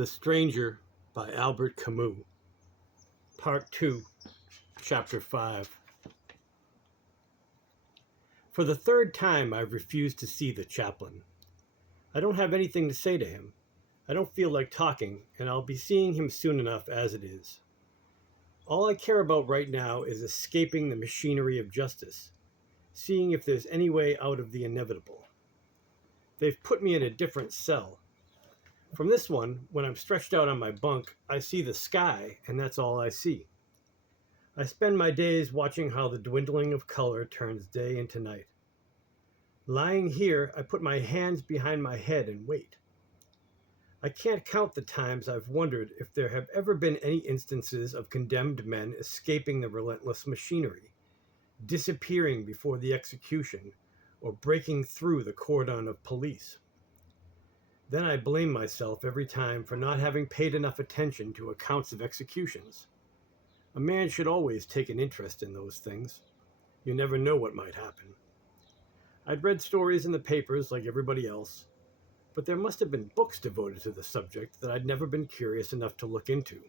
The Stranger by Albert Camus. Part 2, Chapter 5. For the third time, I've refused to see the chaplain. I don't have anything to say to him. I don't feel like talking, and I'll be seeing him soon enough as it is. All I care about right now is escaping the machinery of justice, seeing if there's any way out of the inevitable. They've put me in a different cell. From this one, when I'm stretched out on my bunk, I see the sky, and that's all I see. I spend my days watching how the dwindling of color turns day into night. Lying here, I put my hands behind my head and wait. I can't count the times I've wondered if there have ever been any instances of condemned men escaping the relentless machinery, disappearing before the execution, or breaking through the cordon of police. Then I blame myself every time for not having paid enough attention to accounts of executions. A man should always take an interest in those things. You never know what might happen. I'd read stories in the papers like everybody else, but there must have been books devoted to the subject that I'd never been curious enough to look into.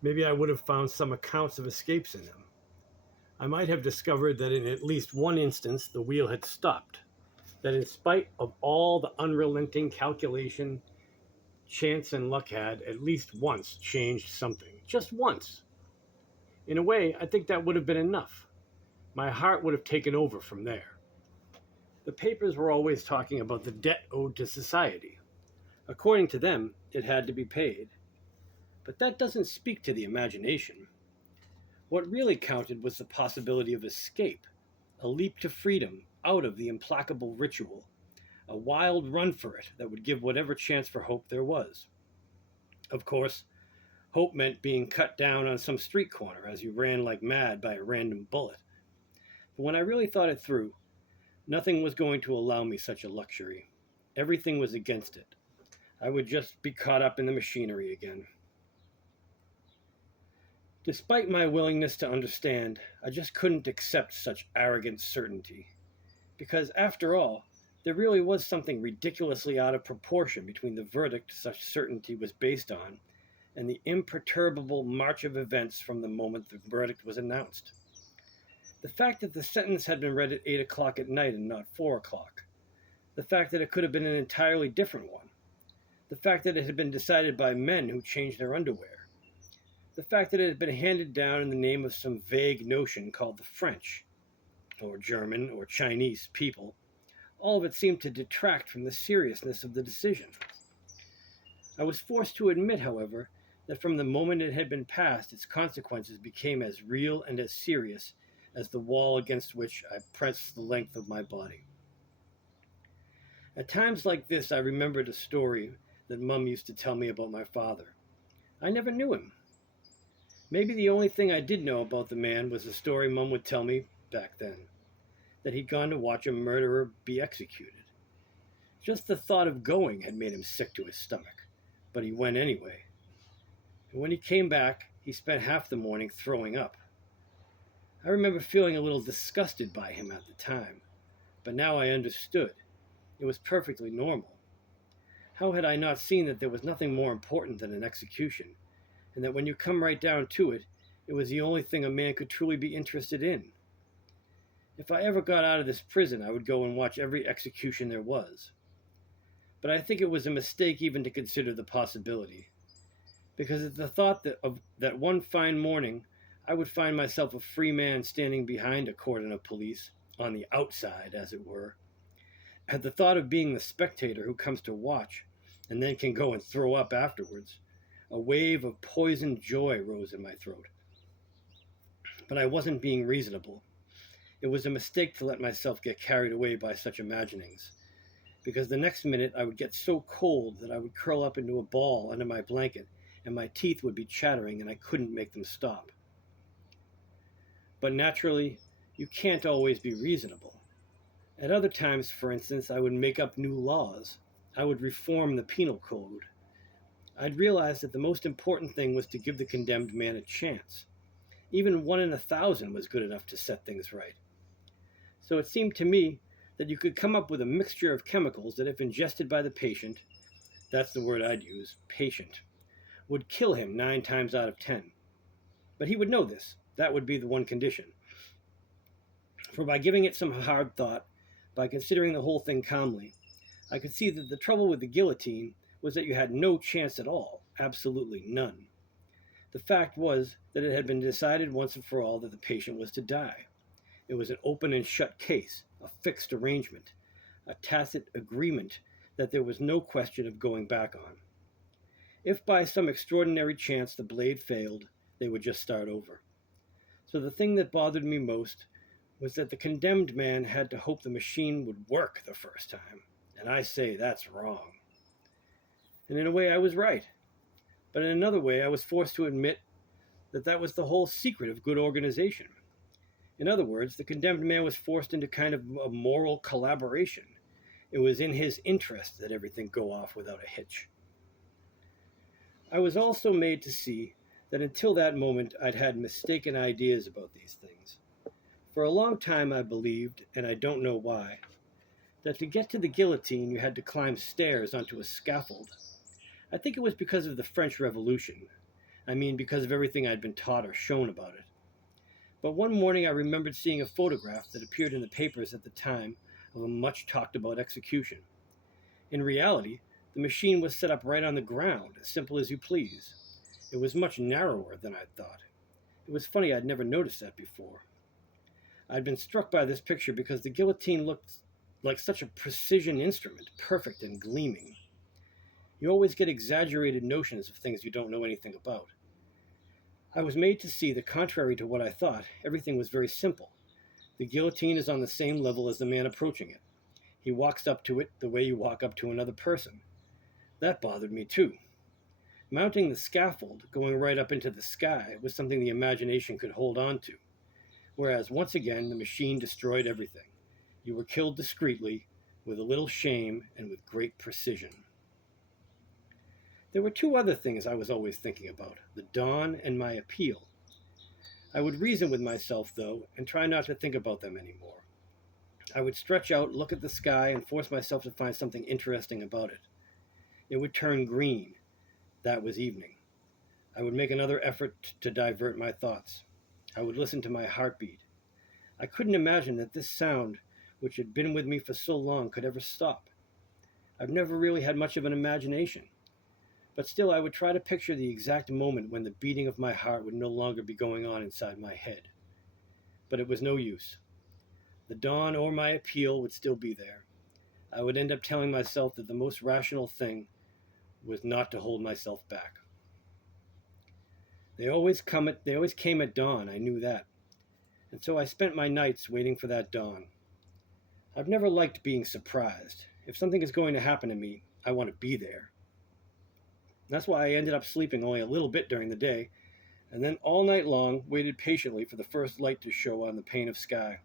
Maybe I would have found some accounts of escapes in them. I might have discovered that in at least one instance the wheel had stopped, that in spite of all the unrelenting calculation, chance and luck had at least once changed something. Just once. In a way, I think that would have been enough. My heart would have taken over from there. The papers were always talking about the debt owed to society. According to them, it had to be paid. But that doesn't speak to the imagination. What really counted was the possibility of escape, a leap to freedom out of the implacable ritual, a wild run for it that would give whatever chance for hope there was. Of course, hope meant being cut down on some street corner as you ran like mad by a random bullet. But when I really thought it through, nothing was going to allow me such a luxury. Everything was against it. I would just be caught up in the machinery again. Despite my willingness to understand, I just couldn't accept such arrogant certainty. Because, after all, there really was something ridiculously out of proportion between the verdict such certainty was based on and the imperturbable march of events from the moment the verdict was announced. The fact that the sentence had been read at 8 o'clock at night and not 4 o'clock. The fact that it could have been an entirely different one. The fact that it had been decided by men who changed their underwear. The fact that it had been handed down in the name of some vague notion called the French, or German, or Chinese people. All of it seemed to detract from the seriousness of the decision. I was forced to admit, however, that from the moment it had been passed, its consequences became as real and as serious as the wall against which I pressed the length of my body. At times like this, I remembered a story that Mum used to tell me about my father. I never knew him. Maybe the only thing I did know about the man was the story Mum would tell me back then, that he'd gone to watch a murderer be executed. Just the thought of going had made him sick to his stomach, but he went anyway. And when he came back, he spent half the morning throwing up. I remember feeling a little disgusted by him at the time, but now I understood. It was perfectly normal. How had I not seen that there was nothing more important than an execution, and that when you come right down to it, it was the only thing a man could truly be interested in? If I ever got out of this prison, I would go and watch every execution there was. But I think it was a mistake even to consider the possibility, because at the thought that one fine morning I would find myself a free man standing behind a cordon of police, on the outside, as it were, at the thought of being the spectator who comes to watch and then can go and throw up afterwards, a wave of poisoned joy rose in my throat. But I wasn't being reasonable. It was a mistake to let myself get carried away by such imaginings, because the next minute I would get so cold that I would curl up into a ball under my blanket and my teeth would be chattering and I couldn't make them stop. But naturally, you can't always be reasonable. At other times, for instance, I would make up new laws. I would reform the penal code. I'd realize that the most important thing was to give the condemned man a chance. Even 1 in 1,000 was good enough to set things right. So it seemed to me that you could come up with a mixture of chemicals that, if ingested by the patient, that's the word I'd use, patient, would kill him 9 times out of 10. But he would know this. That would be the one condition. For by giving it some hard thought, by considering the whole thing calmly, I could see that the trouble with the guillotine was that you had no chance at all, absolutely none. The fact was that it had been decided once and for all that the patient was to die. It was an open and shut case, a fixed arrangement, a tacit agreement that there was no question of going back on. If by some extraordinary chance the blade failed, they would just start over. So the thing that bothered me most was that the condemned man had to hope the machine would work the first time. And I say that's wrong. And in a way I was right. But in another way I was forced to admit that that was the whole secret of good organization. In other words, the condemned man was forced into kind of a moral collaboration. It was in his interest that everything go off without a hitch. I was also made to see that until that moment I'd had mistaken ideas about these things. For a long time I believed, and I don't know why, that to get to the guillotine you had to climb stairs onto a scaffold. I think it was because of the French Revolution. I mean, because of everything I'd been taught or shown about it. But one morning I remembered seeing a photograph that appeared in the papers at the time of a much talked about execution. In reality, the machine was set up right on the ground, as simple as you please. It was much narrower than I'd thought. It was funny I'd never noticed that before. I'd been struck by this picture because the guillotine looked like such a precision instrument, perfect and gleaming. You always get exaggerated notions of things you don't know anything about. I was made to see that contrary to what I thought, everything was very simple. The guillotine is on the same level as the man approaching it. He walks up to it the way you walk up to another person. That bothered me too. Mounting the scaffold, going right up into the sky, was something the imagination could hold on to. Whereas once again, the machine destroyed everything. You were killed discreetly, with a little shame, and with great precision. There were two other things I was always thinking about, the dawn and my appeal. I would reason with myself, though, and try not to think about them anymore. I would stretch out, look at the sky, and force myself to find something interesting about it. It would turn green. That was evening. I would make another effort to divert my thoughts. I would listen to my heartbeat. I couldn't imagine that this sound, which had been with me for so long, could ever stop. I've never really had much of an imagination. But still, I would try to picture the exact moment when the beating of my heart would no longer be going on inside my head. But it was no use. The dawn or my appeal would still be there. I would end up telling myself that the most rational thing was not to hold myself back. They always came at dawn, I knew that. And so I spent my nights waiting for that dawn. I've never liked being surprised. If something is going to happen to me, I want to be there. That's why I ended up sleeping only a little bit during the day, and then all night long waited patiently for the first light to show on the pane of sky.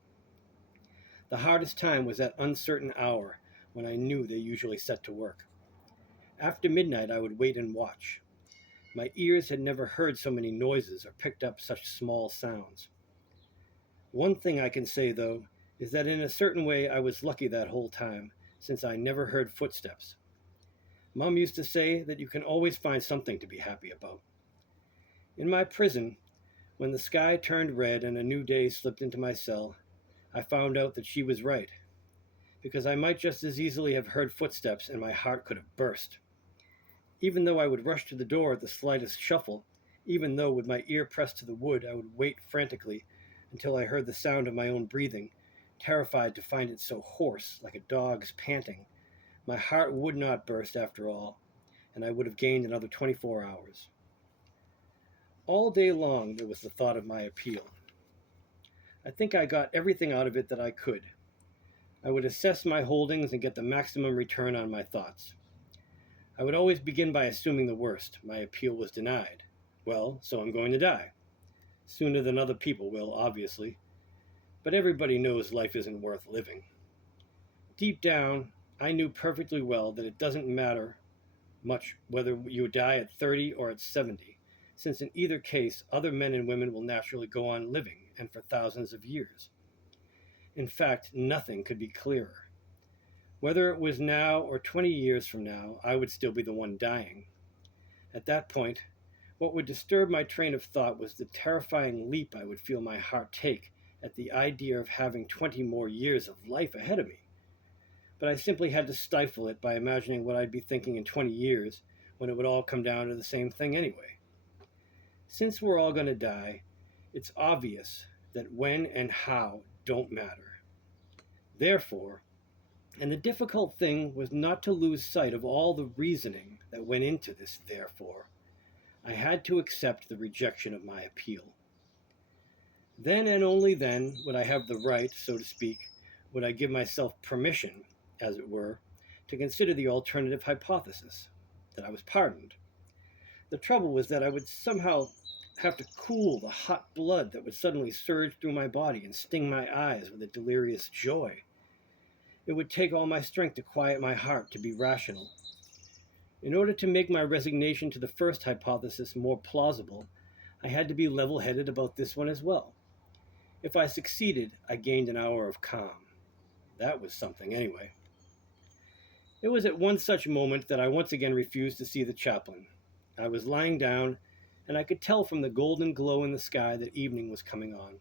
The hardest time was that uncertain hour when I knew they usually set to work. After midnight I would wait and watch. My ears had never heard so many noises or picked up such small sounds. One thing I can say, though, is that in a certain way I was lucky that whole time, since I never heard footsteps. Mom used to say that you can always find something to be happy about. In my prison, when the sky turned red and a new day slipped into my cell, I found out that she was right, because I might just as easily have heard footsteps and my heart could have burst. Even though I would rush to the door at the slightest shuffle, even though with my ear pressed to the wood I would wait frantically until I heard the sound of my own breathing, terrified to find it so hoarse, like a dog's panting, my heart would not burst after all, and I would have gained another 24 hours. All day long there was the thought of my appeal. I think I got everything out of it that I could. I would assess my holdings and get the maximum return on my thoughts. I would always begin by assuming the worst. My appeal was denied. Well, so I'm going to die. Sooner than other people will, obviously. But everybody knows life isn't worth living. Deep down, I knew perfectly well that it doesn't matter much whether you die at 30 or at 70, since in either case, other men and women will naturally go on living, and for thousands of years. In fact, nothing could be clearer. Whether it was now or 20 years from now, I would still be the one dying. At that point, what would disturb my train of thought was the terrifying leap I would feel my heart take at the idea of having 20 more years of life ahead of me. But I simply had to stifle it by imagining what I'd be thinking in 20 years when it would all come down to the same thing anyway. Since we're all going to die, it's obvious that when and how don't matter. Therefore, and the difficult thing was not to lose sight of all the reasoning that went into this therefore, I had to accept the rejection of my appeal. Then and only then would I have the right, so to speak, would I give myself permission, as it were, to consider the alternative hypothesis, that I was pardoned. The trouble was that I would somehow have to cool the hot blood that would suddenly surge through my body and sting my eyes with a delirious joy. It would take all my strength to quiet my heart, to be rational. In order to make my resignation to the first hypothesis more plausible, I had to be level-headed about this one as well. If I succeeded, I gained an hour of calm. That was something, anyway. It was at one such moment that I once again refused to see the chaplain. I was lying down, and I could tell from the golden glow in the sky that evening was coming on.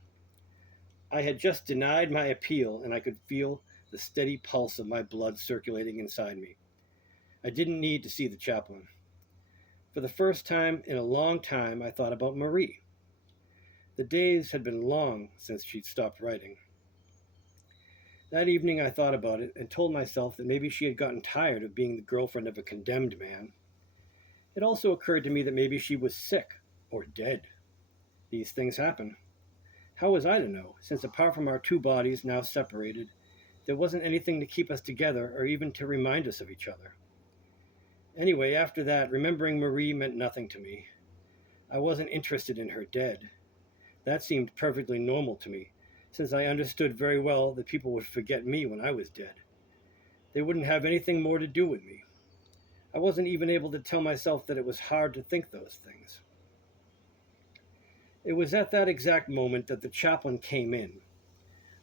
I had just denied my appeal, and I could feel the steady pulse of my blood circulating inside me. I didn't need to see the chaplain. For the first time in a long time, I thought about Marie. The days had been long since she'd stopped writing. That evening I thought about it and told myself that maybe she had gotten tired of being the girlfriend of a condemned man. It also occurred to me that maybe she was sick or dead. These things happen. How was I to know, since apart from our two bodies now separated, there wasn't anything to keep us together or even to remind us of each other? Anyway, after that, remembering Marie meant nothing to me. I wasn't interested in her dead. That seemed perfectly normal to me, since I understood very well that people would forget me when I was dead. They wouldn't have anything more to do with me. I wasn't even able to tell myself that it was hard to think those things. It was at that exact moment that the chaplain came in.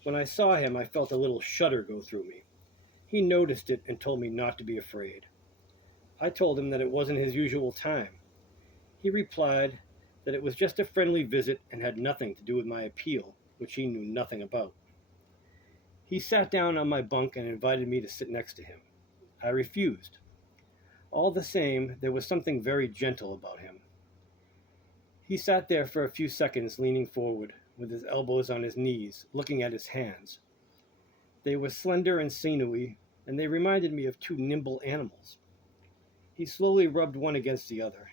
When I saw him, I felt a little shudder go through me. He noticed it and told me not to be afraid. I told him that it wasn't his usual time. He replied that it was just a friendly visit and had nothing to do with my appeal, which he knew nothing about. He sat down on my bunk and invited me to sit next to him. I refused. All the same, there was something very gentle about him. He sat there for a few seconds, leaning forward, with his elbows on his knees, looking at his hands. They were slender and sinewy, and they reminded me of two nimble animals. He slowly rubbed one against the other.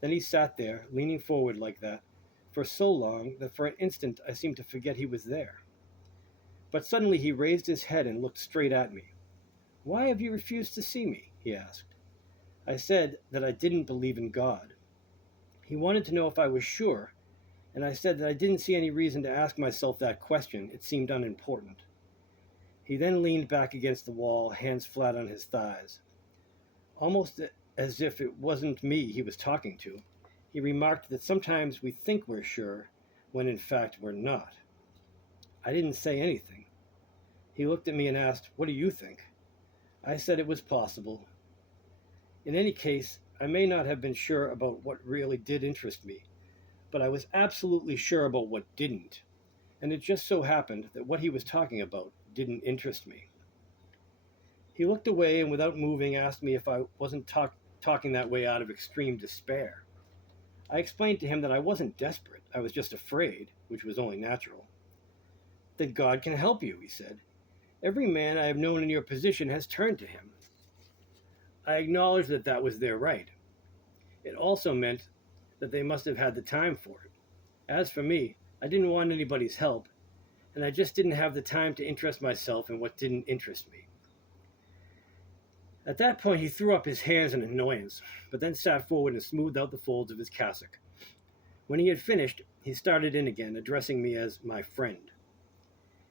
Then he sat there, leaning forward like that, for so long that for an instant I seemed to forget he was there. But suddenly he raised his head and looked straight at me. "Why have you refused to see me?" he asked. I said that I didn't believe in God. He wanted to know if I was sure, and I said that I didn't see any reason to ask myself that question. It seemed unimportant. He then leaned back against the wall, hands flat on his thighs. Almost as if it wasn't me he was talking to, he remarked that sometimes we think we're sure, when in fact we're not. I didn't say anything. He looked at me and asked, "What do you think?" I said it was possible. In any case, I may not have been sure about what really did interest me, but I was absolutely sure about what didn't, and it just so happened that what he was talking about didn't interest me. He looked away and without moving asked me if I wasn't talking that way out of extreme despair. I explained to him that I wasn't desperate, I was just afraid, which was only natural. "Then God can help you," he said. "Every man I have known in your position has turned to him." I acknowledged that that was their right. It also meant that they must have had the time for it. As for me, I didn't want anybody's help, and I just didn't have the time to interest myself in what didn't interest me. At that point, he threw up his hands in annoyance, but then sat forward and smoothed out the folds of his cassock. When he had finished, he started in again, addressing me as my friend.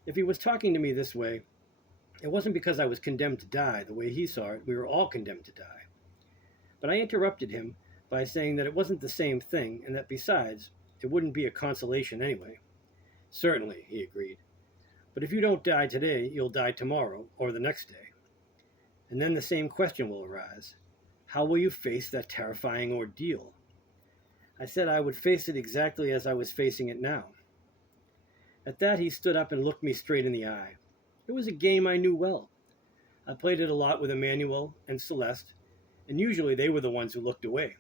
If he was talking to me this way, it wasn't because I was condemned to die. The way he saw it, we were all condemned to die. But I interrupted him by saying that it wasn't the same thing, and that besides, it wouldn't be a consolation anyway. "Certainly," he agreed. "But if you don't die today, you'll die tomorrow, or the next day." And then the same question will arise. How will you face that terrifying ordeal? I said I would face it exactly as I was facing it now. At that, he stood up and looked me straight in the eye. It was a game I knew well. I played it a lot with Emmanuel and Celeste, and usually they were the ones who looked away.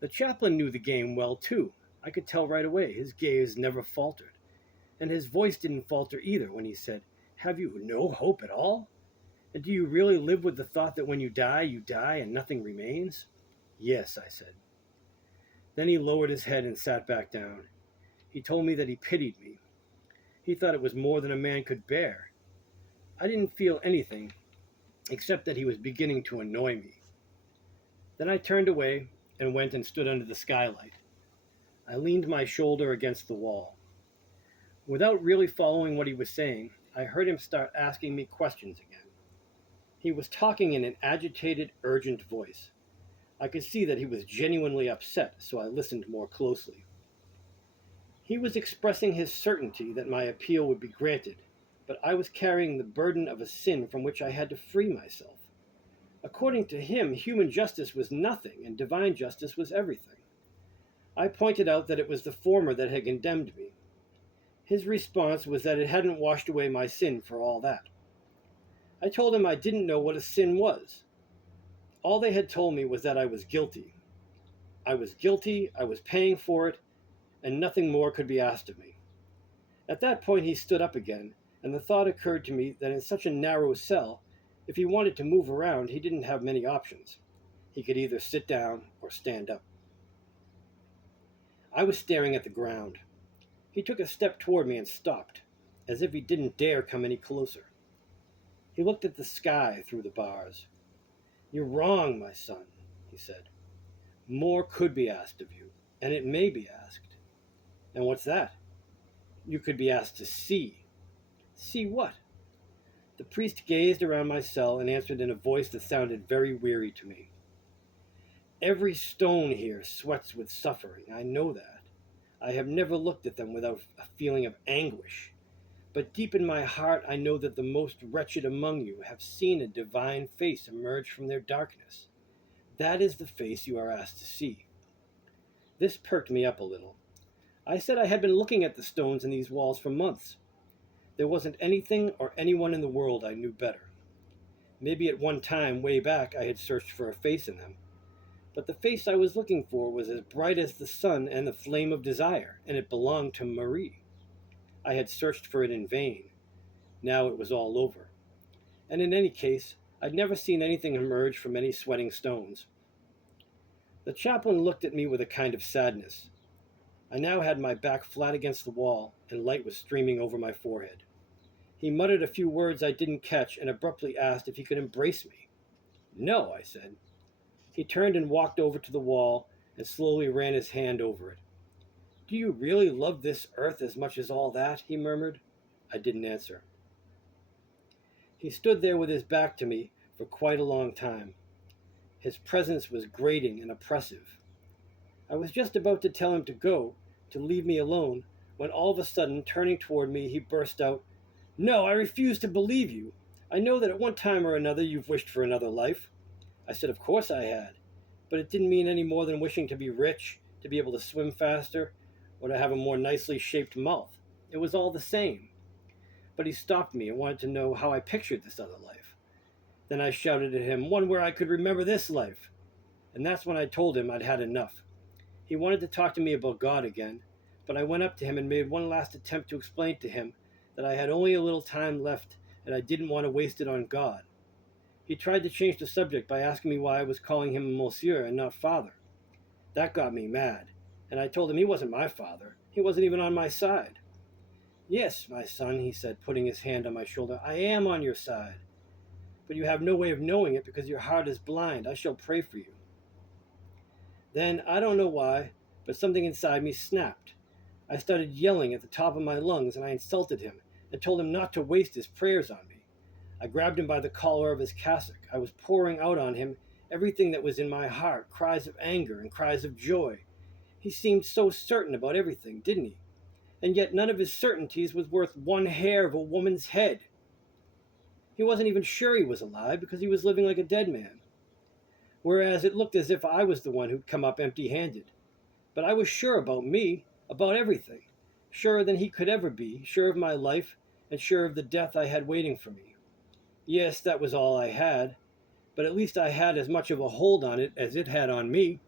The chaplain knew the game well, too. I could tell right away. His gaze never faltered. And his voice didn't falter either when he said, "Have you no hope at all? And do you really live with the thought that when you die and nothing remains?" "Yes," I said. Then he lowered his head and sat back down. He told me that he pitied me. He thought it was more than a man could bear. I didn't feel anything except that he was beginning to annoy me. Then I turned away and went and stood under the skylight. I leaned my shoulder against the wall. Without really following what he was saying, I heard him start asking me questions again. He was talking in an agitated, urgent voice. I could see that he was genuinely upset, so I listened more closely. He was expressing his certainty that my appeal would be granted, but I was carrying the burden of a sin from which I had to free myself. According to him, human justice was nothing, and divine justice was everything. I pointed out that it was the former that had condemned me. His response was that it hadn't washed away my sin for all that. I told him I didn't know what a sin was. All they had told me was that I was guilty. I was guilty, I was paying for it, and nothing more could be asked of me. At that point he stood up again, and the thought occurred to me that in such a narrow cell, if he wanted to move around, he didn't have many options. He could either sit down or stand up. I was staring at the ground. He took a step toward me and stopped, as if he didn't dare come any closer. He looked at the sky through the bars. "You're wrong, my son," he said. "More could be asked of you, and it may be asked." "And what's that?" "You could be asked to see." "See what?" The priest gazed around my cell and answered in a voice that sounded very weary to me. "Every stone here sweats with suffering, I know that. I have never looked at them without a feeling of anguish. But deep in my heart I know that the most wretched among you have seen a divine face emerge from their darkness. That is the face you are asked to see." This perked me up a little. I said I had been looking at the stones in these walls for months. There wasn't anything or anyone in the world I knew better. Maybe at one time, way back, I had searched for a face in them. But the face I was looking for was as bright as the sun and the flame of desire, and it belonged to Marie. I had searched for it in vain. Now it was all over. And in any case, I'd never seen anything emerge from any sweating stones. The chaplain looked at me with a kind of sadness. I now had my back flat against the wall, and light was streaming over my forehead. He muttered a few words I didn't catch and abruptly asked if he could embrace me. "No," I said. He turned and walked over to the wall and slowly ran his hand over it. "Do you really love this earth as much as all that?" he murmured. I didn't answer. He stood there with his back to me for quite a long time. His presence was grating and oppressive. I was just about to tell him to go, to leave me alone, when all of a sudden, turning toward me, he burst out, "No, I refuse to believe you. I know that at one time or another you've wished for another life." I said of course I had, but it didn't mean any more than wishing to be rich, to be able to swim faster, or to have a more nicely shaped mouth. It was all the same. But he stopped me and wanted to know how I pictured this other life. Then I shouted at him, "One where I could remember this life." And that's when I told him I'd had enough. He wanted to talk to me about God again, but I went up to him and made one last attempt to explain to him that I had only a little time left and I didn't want to waste it on God. He tried to change the subject by asking me why I was calling him Monsieur and not Father. That got me mad, and I told him he wasn't my father. He wasn't even on my side. "Yes, my son," he said, putting his hand on my shoulder, "I am on your side. But you have no way of knowing it because your heart is blind. I shall pray for you." Then, I don't know why, but something inside me snapped. I started yelling at the top of my lungs, and I insulted him and told him not to waste his prayers on me. I grabbed him by the collar of his cassock. I was pouring out on him everything that was in my heart, cries of anger and cries of joy. He seemed so certain about everything, didn't he? And yet none of his certainties was worth one hair of a woman's head. He wasn't even sure he was alive because he was living like a dead man. Whereas it looked as if I was the one who'd come up empty handed. But I was sure about me, about everything. Surer than he could ever be, sure of my life, and sure of the death I had waiting for me. Yes, that was all I had, but at least I had as much of a hold on it as it had on me.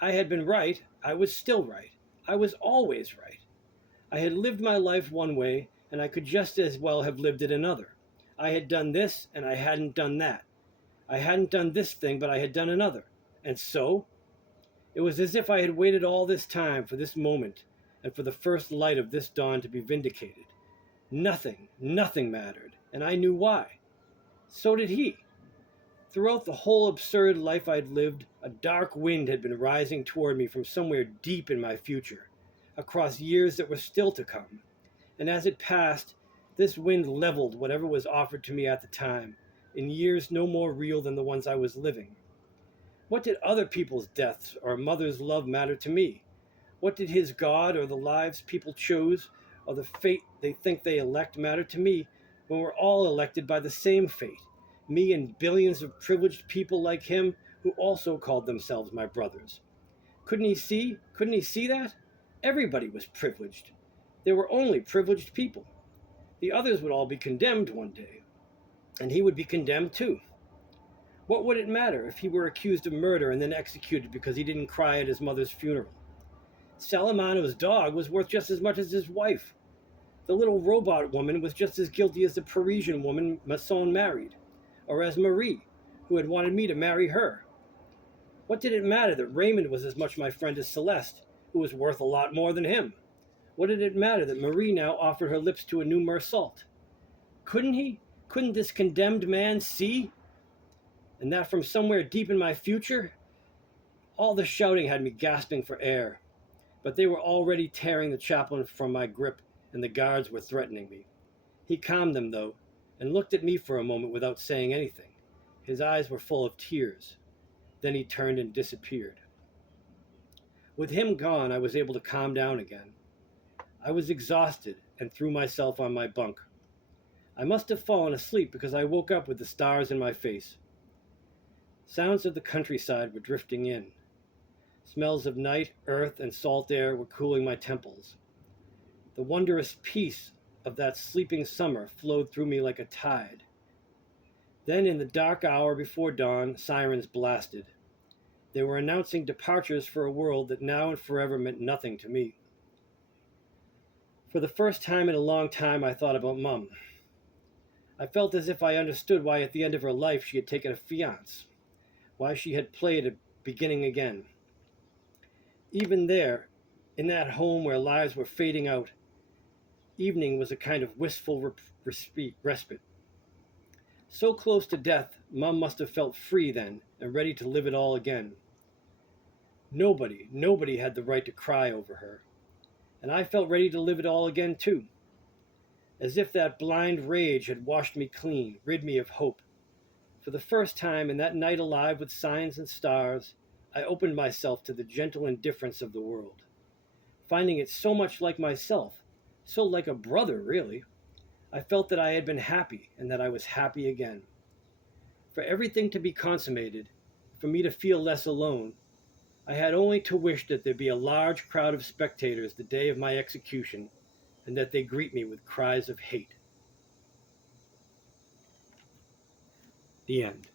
I had been right, I was still right. I was always right. I had lived my life one way, and I could just as well have lived it another. I had done this, and I hadn't done that. I hadn't done this thing, but I had done another. And so? It was as if I had waited all this time for this moment, and for the first light of this dawn to be vindicated. Nothing mattered, and I knew why. So did he. Throughout the whole absurd life I'd lived, a dark wind had been rising toward me from somewhere deep in my future, across years that were still to come. And as it passed, this wind leveled whatever was offered to me at the time, in years no more real than the ones I was living. What did other people's deaths or a mother's love matter to me? What did his God or the lives people chose or the fate they think they elect matter to me when we're all elected by the same fate? Me and billions of privileged people like him who also called themselves my brothers. Couldn't he see? Couldn't he see that? Everybody was privileged. There were only privileged people. The others would all be condemned one day, and he would be condemned too. What would it matter if he were accused of murder and then executed because he didn't cry at his mother's funeral? Salamano's dog was worth just as much as his wife. The little robot woman was just as guilty as the Parisian woman Masson married, or as Marie, who had wanted me to marry her. What did it matter that Raymond was as much my friend as Celeste, who was worth a lot more than him? What did it matter that Marie now offered her lips to a new Mersault? Couldn't he? Couldn't this condemned man see? And that from somewhere deep in my future? All the shouting had me gasping for air, but they were already tearing the chaplain from my grip, and the guards were threatening me. He calmed them, though, and looked at me for a moment without saying anything. His eyes were full of tears. Then he turned and disappeared. With him gone, I was able to calm down again. I was exhausted and threw myself on my bunk. I must have fallen asleep because I woke up with the stars in my face. Sounds of the countryside were drifting in. Smells of night, earth, and salt air were cooling my temples. The wondrous peace of that sleeping summer flowed through me like a tide. Then, in the dark hour before dawn, sirens blasted. They were announcing departures for a world that now and forever meant nothing to me. For the first time in a long time, I thought about Mum. I felt as if I understood why at the end of her life she had taken a fiance, why she had played at beginning again. Even there, in that home where lives were fading out, evening was a kind of wistful respite. So close to death, Mum must have felt free then and ready to live it all again. Nobody had the right to cry over her. And I felt ready to live it all again too. As if that blind rage had washed me clean, rid me of hope. For the first time in that night alive with signs and stars, I opened myself to the gentle indifference of the world, finding it so much like myself, so like a brother, really. I felt that I had been happy and that I was happy again. For everything to be consummated, for me to feel less alone, I had only to wish that there be a large crowd of spectators the day of my execution, and that they greet me with cries of hate. The end.